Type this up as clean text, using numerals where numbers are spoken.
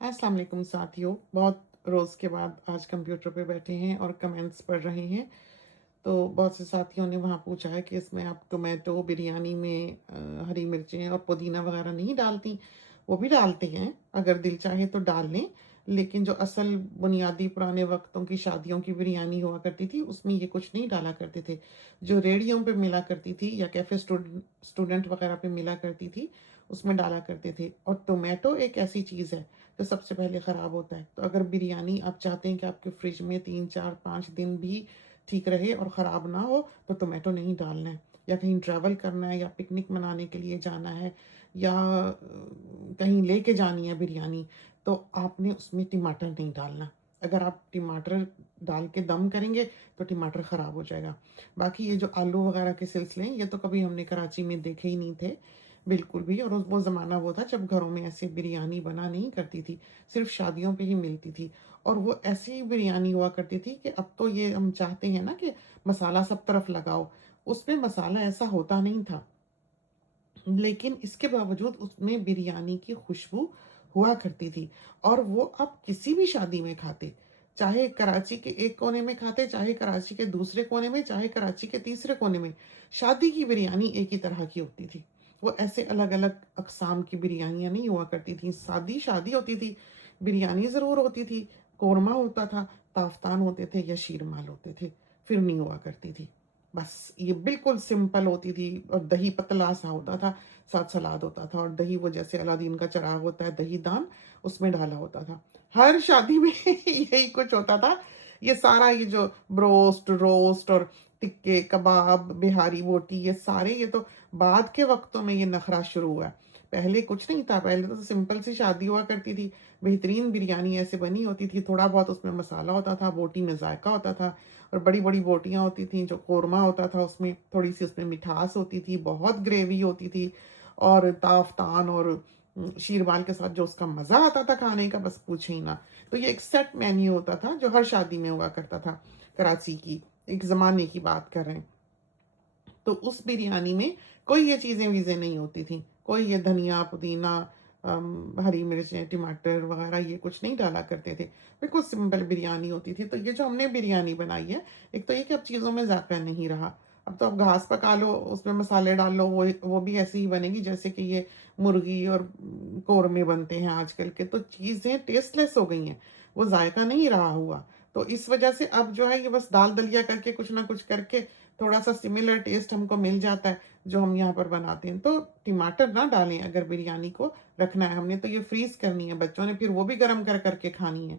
अस्सलाम वालेकुम साथियों, बहुत रोज़ के बाद आज कंप्यूटर पे बैठे हैं और कमेंट्स पढ़ रहे हैं। तो बहुत से साथियों ने वहाँ पूछा है कि इसमें आप टोमेटो बिरयानी में हरी मिर्चें और पुदीना वगैरह नहीं डालती? वो भी डालते हैं, अगर दिल चाहे तो डाल लें। लेकिन जो असल बुनियादी पुराने वक़्तों की शादियों की बिरयानी हुआ करती थी, उसमें ये कुछ नहीं डाला करते थे। जो रेहड़ियों पे मिला करती थी या कैफ़े स्टूडेंट वगैरह पे मिला करती थी, उसमें डाला करते थे। और टोमेटो एक ऐसी चीज़ है जो सबसे पहले ख़राब होता है। तो अगर बिरयानी आप चाहते हैं कि आपके फ्रिज में 3, 4, 5 दिन भी ठीक रहे और ख़राब ना हो, तो टोमेटो नहीं डालना है। या कहीं ट्रैवल करना है या पिकनिक मनाने के लिए जाना है या कहीं लेके जानी है बिरयानी, तो आपने उसमें टमाटर नहीं डालना। अगर आप टमाटर डाल के दम करेंगे, तो टमाटर ख़राब हो जाएगा। बाकी ये जो आलू वग़ैरह के सिलसिले हैं, ये तो कभी हमने कराची में देखे ही नहीं थे, बिल्कुल भी। और उस वो ज़माना वो था जब घरों में ऐसे बिरयानी बना नहीं करती थी, सिर्फ़ शादियों पे ही मिलती थी। और वो ऐसी बिरयानी हुआ करती थी कि अब तो ये हम चाहते हैं ना कि मसाला सब तरफ लगाओ, उसमें मसाला ऐसा होता नहीं था। लेकिन इसके बावजूद उसमें बिरयानी की खुशबू हुआ करती थी और वो आप किसी भी शादी में खाते, चाहे कराची के एक कोने में खाते, चाहे कराची के दूसरे कोने में, चाहे कराची के तीसरे कोने में, शादी की बिरयानी एक ही तरह की होती थी। वो ऐसे अलग-अलग अक़साम की बिरयानियाँ नहीं हुआ करती थीं, सादी शादी होती थी, बिरयानी ज़रूर होती थी, कोरमा होता था, ताफ़तान होते थे या शीरमाल होते थे, फिरनी हुआ करती थी। बस ये बिल्कुल सिंपल होती थी और दही पतला-सा होता था, साथ सलाद होता था और दही वो जैसे अलादीन का चिराग होता है, दही दान, उसमें डाला होता था। हर शादी में यही कुछ होता था। ये सारा ये जो ब्रोस्ट, रोस्ट और टिक्के, कबाब, बिहारी बोटी ये सारे ये तो बाद के वक़्तों में ये नखरा शुरू हुआ है। पहले कुछ नहीं था, पहले तो सिंपल सी शादी हुआ करती थी, बेहतरीन बिरयानी ऐसे बनी होती थी, थोड़ा बहुत उसमें मसाला होता था, बोटी में जायका होता था और बड़ी-बड़ी बोटियाँ होती थीं, जो कोरमा होता था उसमें थोड़ी-सी उसमें मिठास होती थी, बहुत ग्रेवी होती थी और ताफ़तान और शीरमाल के साथ जो उसका मज़ा आता था खाने का बस पूछिए ही ना। तो ये एक सेट मेन्यू होता था जो हर शादी में हुआ करता था, कराची की, एक ज़माने की बात कर रहे हैं। तो उस बिरयानी में कोई ये चीज़ें-वीज़ें नहीं होती थीं। कोई ये धनिया, पुदीना हरी मिर्चें, टमाटर वग़ैरह ये कुछ नहीं डाला करते थे। बिल्कुल सिंपल बिरयानी होती थी। तो ये जो हमने बिरयानी बनाई है, एक तो ये कि अब चीज़ों में ज़ायक़ा नहीं रहा। अब तो आप घास पका लो, उसमें मसाले डाल लो, वो भी ऐसी ही बनेगी जैसे कि ये मुर्गी और कौरमे बनते हैं आजकल के। तो चीज़ें टेस्टलेस हो गई हैं, वो ज़ायक़ा नहीं रहा हुआ। तो इस वजह से अब जो है ये बस दाल-दलिया करके कुछ ना कुछ करके थोड़ा-सा सिमिलर टेस्ट हमको मिल जाता है, जो हम यहाँ पर बनाते हैं। तो टमाटर ना डालें अगर बिरयानी को रखना है हमने तो ये फ्रीज़ करनी है बच्चों ने फिर वो भी गरम कर कर के खानी है।